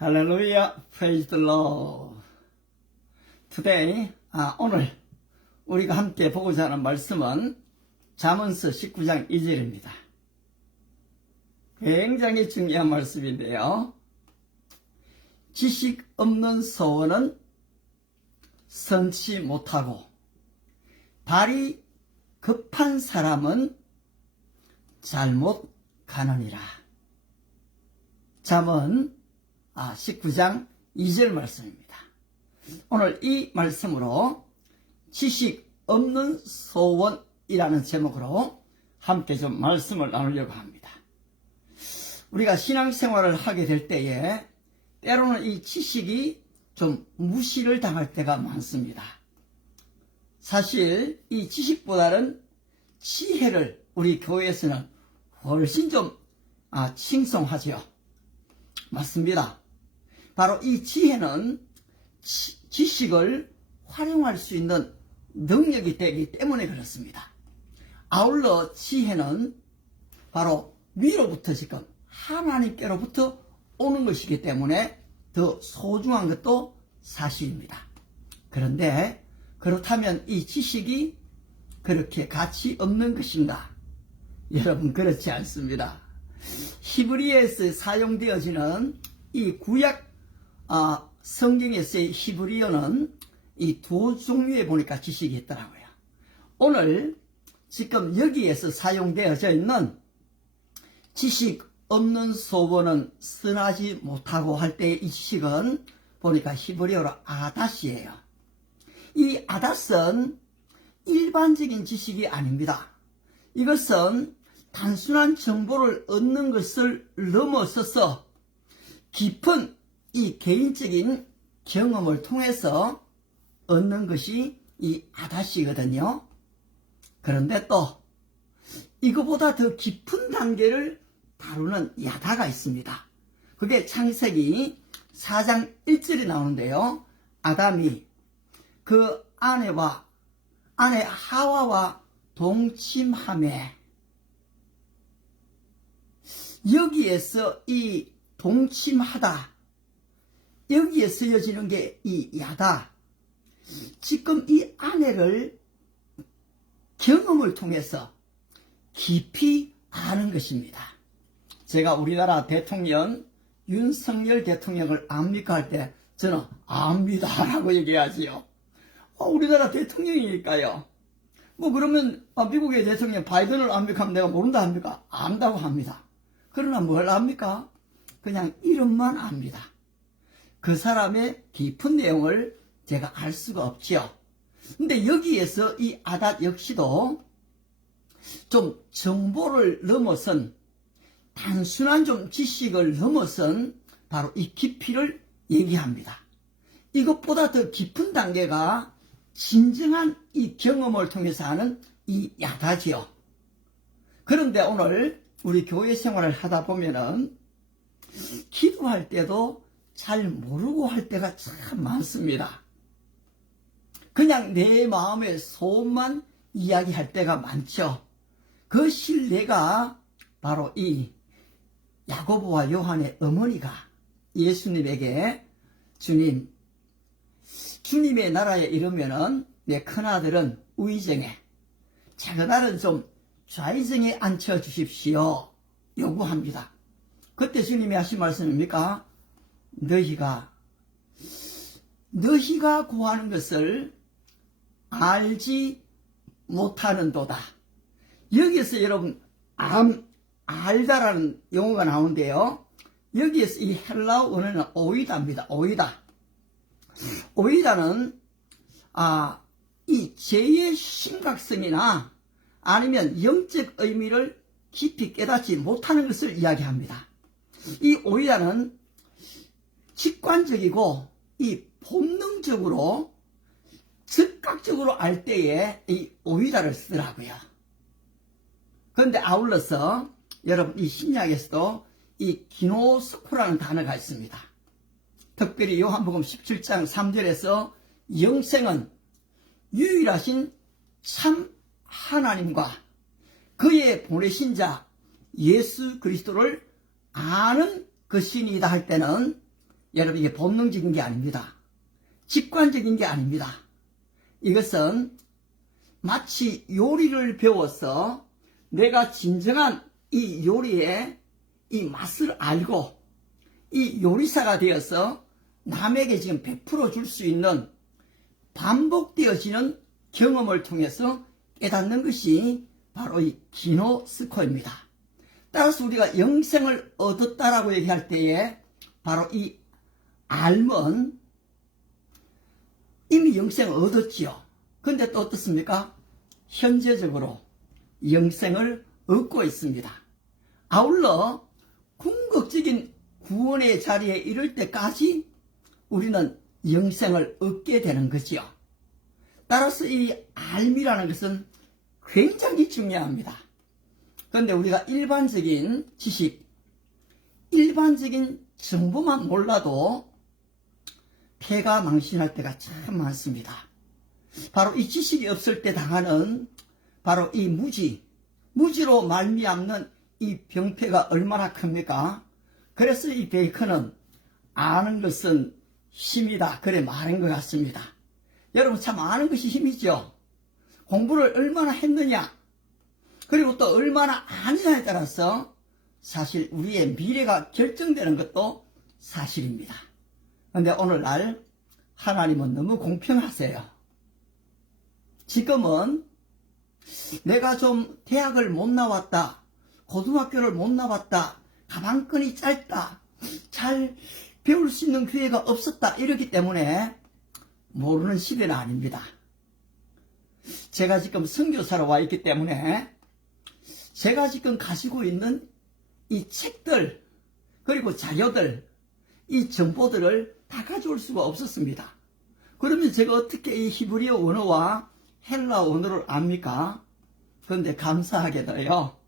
할렐루야, praise the Lord. Today, 오늘 우리가 함께 보고자 하는 말씀은 잠언서 19장 2절입니다. 굉장히 중요한 말씀인데요. 지식 없는 소원은 선치 못하고 발이 급한 사람은 잘못 가느니라. 잠언 19장 2절 말씀입니다. 오늘 이 말씀으로 지식 없는 소원이라는 제목으로 함께 좀 말씀을 나누려고 합니다. 우리가 신앙생활을 하게 될 때에 때로는 이 지식이 좀 무시를 당할 때가 많습니다. 사실 이 지식보다는 지혜를 우리 교회에서는 훨씬 좀 칭송하죠. 맞습니다. 바로 이 지혜는 지식을 활용할 수 있는 능력이 되기 때문에 그렇습니다. 아울러 지혜는 바로 위로부터 지금 하나님께로부터 오는 것이기 때문에 더 소중한 것도 사실입니다. 그런데 그렇다면 이 지식이 그렇게 가치 없는 것인가? 여러분, 그렇지 않습니다. 히브리어에서 사용되어지는 이 구약 성경에서의 히브리어는 이 두 종류에 보니까 지식이 있더라고요. 오늘 지금 여기에서 사용되어져 있는 지식 없는 소원은 선하지 못하고 할 때의 이 지식은 보니까 히브리어로 아닷이에요. 이 아닷은 일반적인 지식이 아닙니다. 이것은 단순한 정보를 얻는 것을 넘어서서 깊은 이 개인적인 경험을 통해서 얻는 것이 이 아닷이거든요. 그런데 또 이거보다 더 깊은 단계를 다루는 야다가 있습니다. 그게 창세기 4장 1절에 나오는데요. 아담이 그 아내 하와와 동침하매, 여기에서 이 동침하다, 여기에 쓰여지는 게 이 야다. 지금 이 아내를 경험을 통해서 깊이 아는 것입니다. 제가 우리나라 대통령 윤석열 대통령을 압니까 할 때 저는 압니다 라고 얘기하지요. 우리나라 대통령이니까요. 그러면 미국의 대통령 바이든을 압니까 하면 내가 모른다 합니까? 안다고 합니다. 그러나 뭘 압니까? 그냥 이름만 압니다. 그 사람의 깊은 내용을 제가 알 수가 없지요. 근데 여기에서 이 아닷 역시도 좀 정보를 넘어선, 단순한 좀 지식을 넘어선 바로 이 깊이를 얘기합니다. 이것보다 더 깊은 단계가 진정한 이 경험을 통해서 하는 이 야다지요. 그런데 오늘 우리 교회 생활을 하다 보면은 기도할 때도 잘 모르고 할 때가 참 많습니다. 그냥 내 마음의 소원만 이야기할 때가 많죠. 그 신뢰가 바로 이 야고보와 요한의 어머니가 예수님에게 주님의 나라에 이르면은 내 큰아들은 우의정에, 작은아들은 좀 좌의정에 앉혀주십시오 요구합니다. 그때 주님이 하신 말씀입니까? 너희가 구하는 것을 알지 못하는도다. 여기에서 여러분 알다라는 용어가 나오는데요. 여기에서 이 헬라어 언어는 오이다입니다. 오이다는 이 죄의 심각성이나 아니면 영적 의미를 깊이 깨닫지 못하는 것을 이야기합니다. 이 오이다는 직관적이고 이 본능적으로 즉각적으로 알 때에 이 오이다를 쓰더라고요. 그런데 아울러서 여러분 이 신약에서도 이 기노스코라는 단어가 있습니다. 특별히 요한복음 17장 3절에서 영생은 유일하신 참 하나님과 그의 보내신 자 예수 그리스도를 아는 것이니다 할 때는 여러분, 이게 본능적인 게 아닙니다. 직관적인 게 아닙니다. 이것은 마치 요리를 배워서 내가 진정한 이 요리의 이 맛을 알고 이 요리사가 되어서 남에게 지금 베풀어 줄 수 있는 반복되어지는 경험을 통해서 깨닫는 것이 바로 이 기노스코입니다. 따라서 우리가 영생을 얻었다라고 얘기할 때에 바로 이 알면 이미 영생을 얻었지요. 근데 또 어떻습니까? 현재적으로 영생을 얻고 있습니다. 아울러 궁극적인 구원의 자리에 이를 때까지 우리는 영생을 얻게 되는 거지요. 따라서 이 알미라는 것은 굉장히 중요합니다. 그런데 우리가 일반적인 지식, 일반적인 정보만 몰라도 폐가 망신할 때가 참 많습니다. 바로 이 지식이 없을 때 당하는 바로 이 무지로 말미암는 이 병폐가 얼마나 큽니까? 그래서 이 베이컨은 아는 것은 힘이다, 그래 말한 것 같습니다. 여러분, 참 아는 것이 힘이죠. 공부를 얼마나 했느냐, 그리고 또 얼마나 아느냐에 따라서 사실 우리의 미래가 결정되는 것도 사실입니다. 그런데 오늘날 하나님은 너무 공평하세요. 지금은 내가 좀 대학을 못 나왔다, 고등학교를 못 나왔다, 가방끈이 짧다, 잘 배울 수 있는 기회가 없었다, 이러기 때문에 모르는 시대는 아닙니다. 제가 지금 선교사로 와 있기 때문에 제가 지금 가지고 있는 이 책들, 그리고 자료들, 이 정보들을 다 가져올 수가 없었습니다. 그러면 제가 어떻게 이 히브리어 언어와 헬라 언어를 압니까? 그런데 감사하게도요,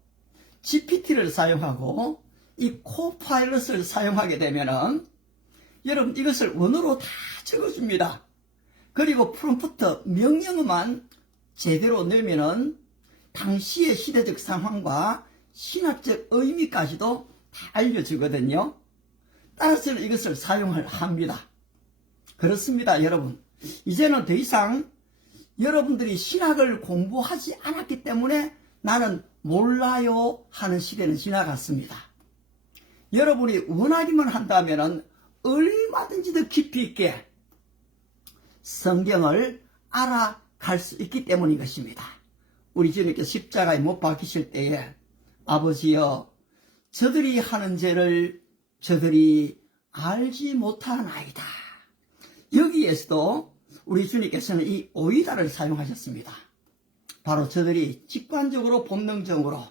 GPT를 사용하고 이 코파일럿을 사용하게 되면은 여러분, 이것을 원어로 다 적어줍니다. 그리고 프롬프트 명령어만 제대로 넣으면은 당시의 시대적 상황과 신학적 의미까지도 다 알려주거든요. 따라서 이것을 사용을 합니다. 그렇습니다, 여러분. 이제는 더 이상 여러분들이 신학을 공부하지 않았기 때문에 나는 몰라요 하는 시대는 지나갔습니다. 여러분이 원하기만 한다면 얼마든지 더 깊이 있게 성경을 알아갈 수 있기 때문인 것입니다. 우리 주님께서 십자가에 못 박히실 때에 아버지여, 저들이 하는 죄를 저들이 알지 못하나이다. 여기에서도 우리 주님께서는 이 오이다를 사용하셨습니다. 바로 저들이 직관적으로 본능적으로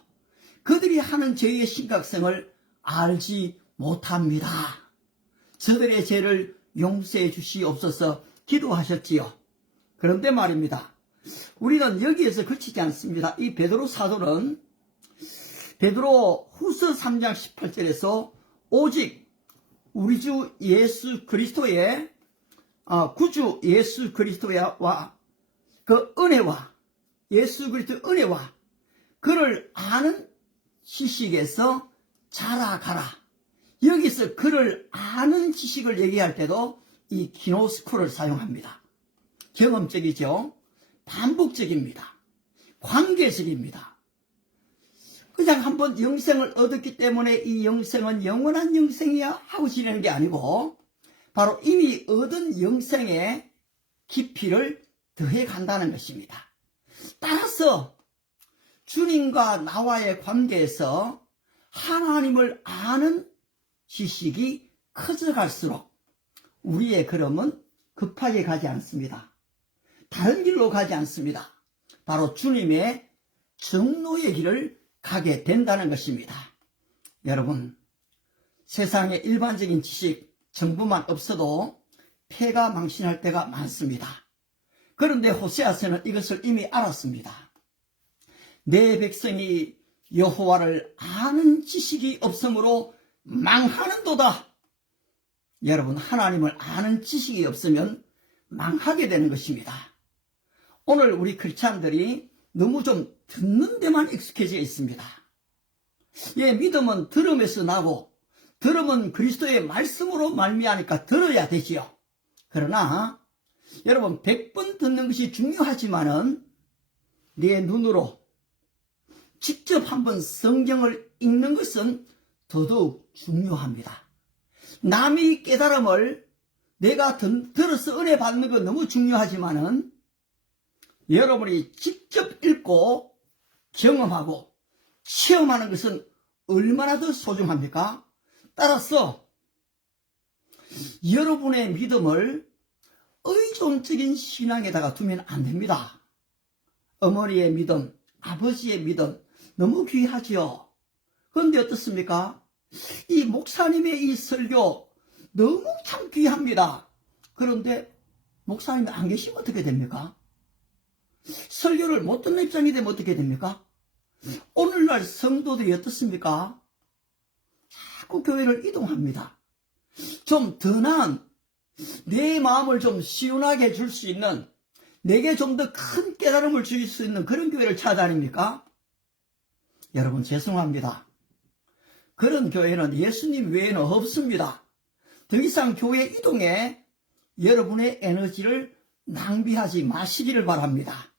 그들이 하는 죄의 심각성을 알지 못합니다. 저들의 죄를 용서해 주시옵소서 기도하셨지요. 그런데 말입니다, 우리는 여기에서 그치지 않습니다. 이 베드로 사도는 베드로 후서 3장 18절에서 오직 우리 주 예수 그리스도의 구주 예수 그리스도와 그 은혜와 예수 그리스도의 은혜와 그를 아는 지식에서 자라가라. 여기서 그를 아는 지식을 얘기할 때도 이 기노스코를 사용합니다. 경험적이죠. 반복적입니다. 관계적입니다. 그냥 한번 영생을 얻었기 때문에 이 영생은 영원한 영생이야 하고 지내는 게 아니고 바로 이미 얻은 영생의 깊이를 더해 간다는 것입니다. 따라서 주님과 나와의 관계에서 하나님을 아는 지식이 커져갈수록 우리의 걸음은 급하게 가지 않습니다. 다른 길로 가지 않습니다. 바로 주님의 정로의 길을 가게 된다는 것입니다. 여러분, 세상에 일반적인 지식, 정보만 없어도 폐가 망신할 때가 많습니다. 그런데 호세아서는 이것을 이미 알았습니다. 내 백성이 여호와를 아는 지식이 없으므로 망하는도다. 여러분, 하나님을 아는 지식이 없으면 망하게 되는 것입니다. 오늘 우리 크리스찬들이 너무 좀 듣는 데만 익숙해져 있습니다. 예, 믿음은 들음에서 나고 들으면 그리스도의 말씀으로 말미암으니까 들어야 되지요. 그러나 여러분 100번 듣는 것이 중요하지만은 내 눈으로 직접 한번 성경을 읽는 것은 더더욱 중요합니다. 남의 깨달음을 내가 들어서 은혜 받는 건 너무 중요하지만은 여러분이 직접 읽고 경험하고 체험하는 것은 얼마나 더 소중합니까? 따라서 여러분의 믿음을 의존적인 신앙에다가 두면 안 됩니다. 어머니의 믿음, 아버지의 믿음 너무 귀하지요. 그런데 어떻습니까? 이 목사님의 이 설교 너무 참 귀합니다. 그런데 목사님이 안 계시면 어떻게 됩니까? 설교를 못 듣는 입장이 되면 어떻게 됩니까? 오늘날 성도들이 어떻습니까? 자꾸 교회를 이동합니다. 좀 더 나은 내 마음을 좀 시원하게 해줄 수 있는, 내게 좀 더 큰 깨달음을 줄 수 있는 그런 교회를 찾아다닙니까? 여러분 죄송합니다. 그런 교회는 예수님 외에는 없습니다. 더 이상 교회 이동에 여러분의 에너지를 낭비하지 마시기를 바랍니다.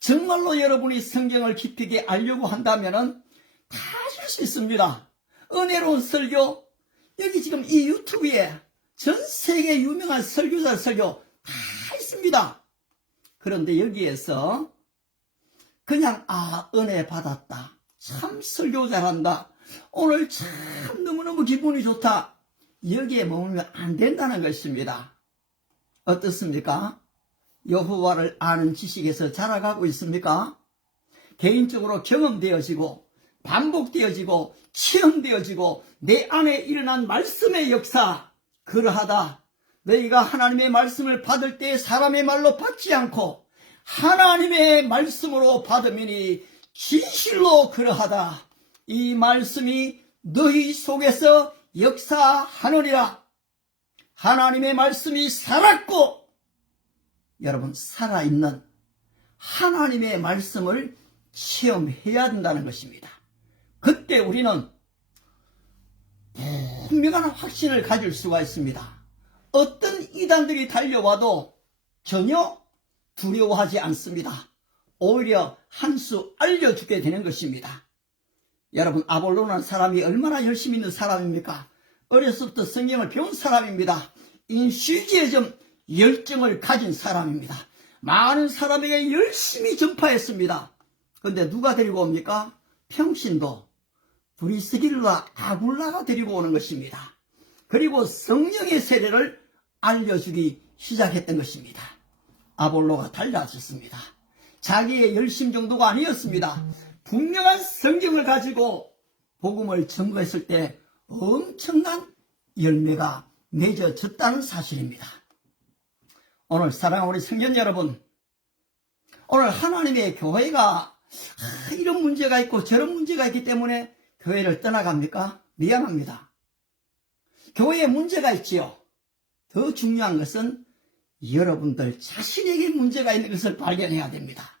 정말로 여러분이 성경을 깊이 있게 알려고 한다면 다 하실 수 있습니다. 은혜로운 설교, 여기 지금 이 유튜브에 전 세계 유명한 설교자 설교 다 있습니다. 그런데 여기에서 그냥 은혜 받았다, 참 설교 잘한다, 오늘 참 너무너무 기분이 좋다, 여기에 머물면 안 된다는 것입니다. 어떻습니까? 여호와를 아는 지식에서 자라가고 있습니까? 개인적으로 경험되어지고 반복되어지고 체험되어지고 내 안에 일어난 말씀의 역사, 그러하다. 너희가 하나님의 말씀을 받을 때 사람의 말로 받지 않고 하나님의 말씀으로 받으니 진실로 그러하다. 이 말씀이 너희 속에서 역사하느니라. 하나님의 말씀이 살았고, 여러분 살아있는 하나님의 말씀을 체험해야 된다는 것입니다. 그때 우리는 분명한 확신을 가질 수가 있습니다. 어떤 이단들이 달려와도 전혀 두려워하지 않습니다. 오히려 한 수 알려주게 되는 것입니다. 여러분, 아볼로라는 사람이 얼마나 열심히 있는 사람입니까? 어려서부터 성경을 배운 사람입니다. 인슈지에 좀 열정을 가진 사람입니다. 많은 사람에게 열심히 전파했습니다. 그런데 누가 데리고 옵니까? 평신도, 브리스길라, 아굴라가 데리고 오는 것입니다. 그리고 성령의 세례를 알려주기 시작했던 것입니다. 아볼로가 달라졌습니다. 자기의 열심 정도가 아니었습니다. 분명한 성경을 가지고 복음을 전거했을 때 엄청난 열매가 맺어졌다는 사실입니다. 오늘 사랑하는 우리 성전 여러분, 오늘 하나님의 교회가 이런 문제가 있고 저런 문제가 있기 때문에 교회를 떠나갑니까? 미안합니다. 교회에 문제가 있지요. 더 중요한 것은 여러분들 자신에게 문제가 있는 것을 발견해야 됩니다.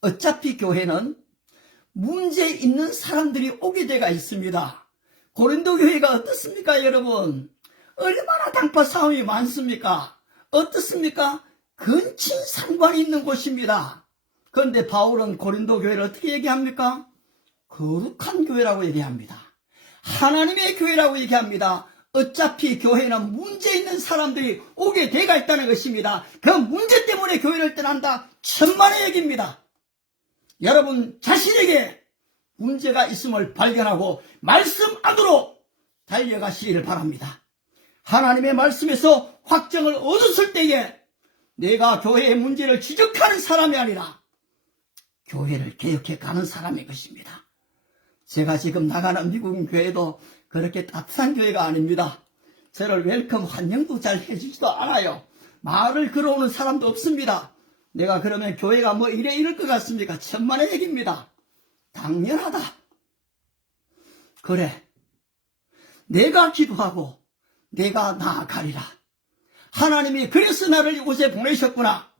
어차피 교회는 문제 있는 사람들이 오게 돼가 있습니다. 고린도 교회가 어떻습니까, 여러분? 얼마나 당파 싸움이 많습니까? 어떻습니까? 근친 상관이 있는 곳입니다. 그런데 바울은 고린도 교회를 어떻게 얘기합니까? 거룩한 교회라고 얘기합니다. 하나님의 교회라고 얘기합니다. 어차피 교회는 문제 있는 사람들이 오게 돼가 있다는 것입니다. 그 문제 때문에 교회를 떠난다, 천만의 얘기입니다. 여러분 자신에게 문제가 있음을 발견하고 말씀 안으로 달려가시기를 바랍니다. 하나님의 말씀에서 확정을 얻었을 때에 내가 교회의 문제를 지적하는 사람이 아니라 교회를 개혁해 가는 사람의 것입니다. 제가 지금 나가는 미국 교회도 그렇게 따뜻한 교회가 아닙니다. 저를 웰컴 환영도 잘 해주지도 않아요. 말을 걸어오는 사람도 없습니다. 내가 그러면 교회가 뭐 이럴 것 같습니까? 천만의 얘기입니다. 당연하다. 그래, 내가 기도하고 내가 나아가리라. 하나님이 그래서 나를 이곳에 보내셨구나.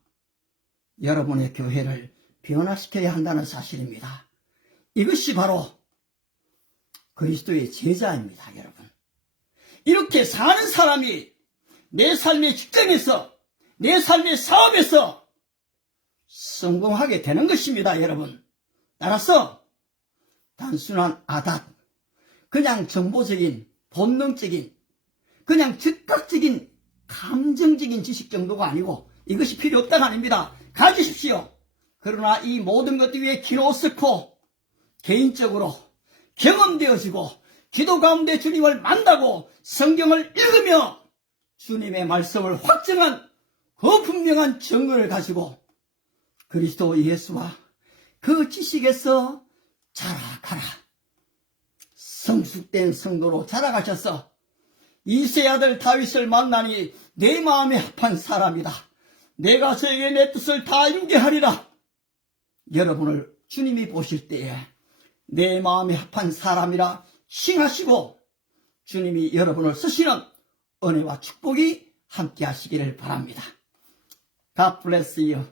여러분의 교회를 변화시켜야 한다는 사실입니다. 이것이 바로 그리스도의 제자입니다, 여러분. 이렇게 사는 사람이 내 삶의 직장에서, 내 삶의 사업에서 성공하게 되는 것입니다, 여러분. 따라서 단순한 아닷, 그냥 정보적인, 본능적인, 그냥 즉각적인, 감정적인 지식 정도가 아니고 이것이 필요 없다가 아닙니다. 가지십시오. 그러나 이 모든 것들 위에 기노스코, 개인적으로 경험되어지고 기도 가운데 주님을 만나고 성경을 읽으며 주님의 말씀을 확증한 그 분명한 증거를 가지고 그리스도 예수와 그 지식에서 자라가라. 성숙된 성도로 자라가셔서 이세 아들 다윗을 만나니 내 마음에 합한 사람이다. 내가 저에게 내 뜻을 다 이루게 하리라. 여러분을 주님이 보실 때에 내 마음에 합한 사람이라 칭하시고 주님이 여러분을 쓰시는 은혜와 축복이 함께 하시기를 바랍니다. God bless you.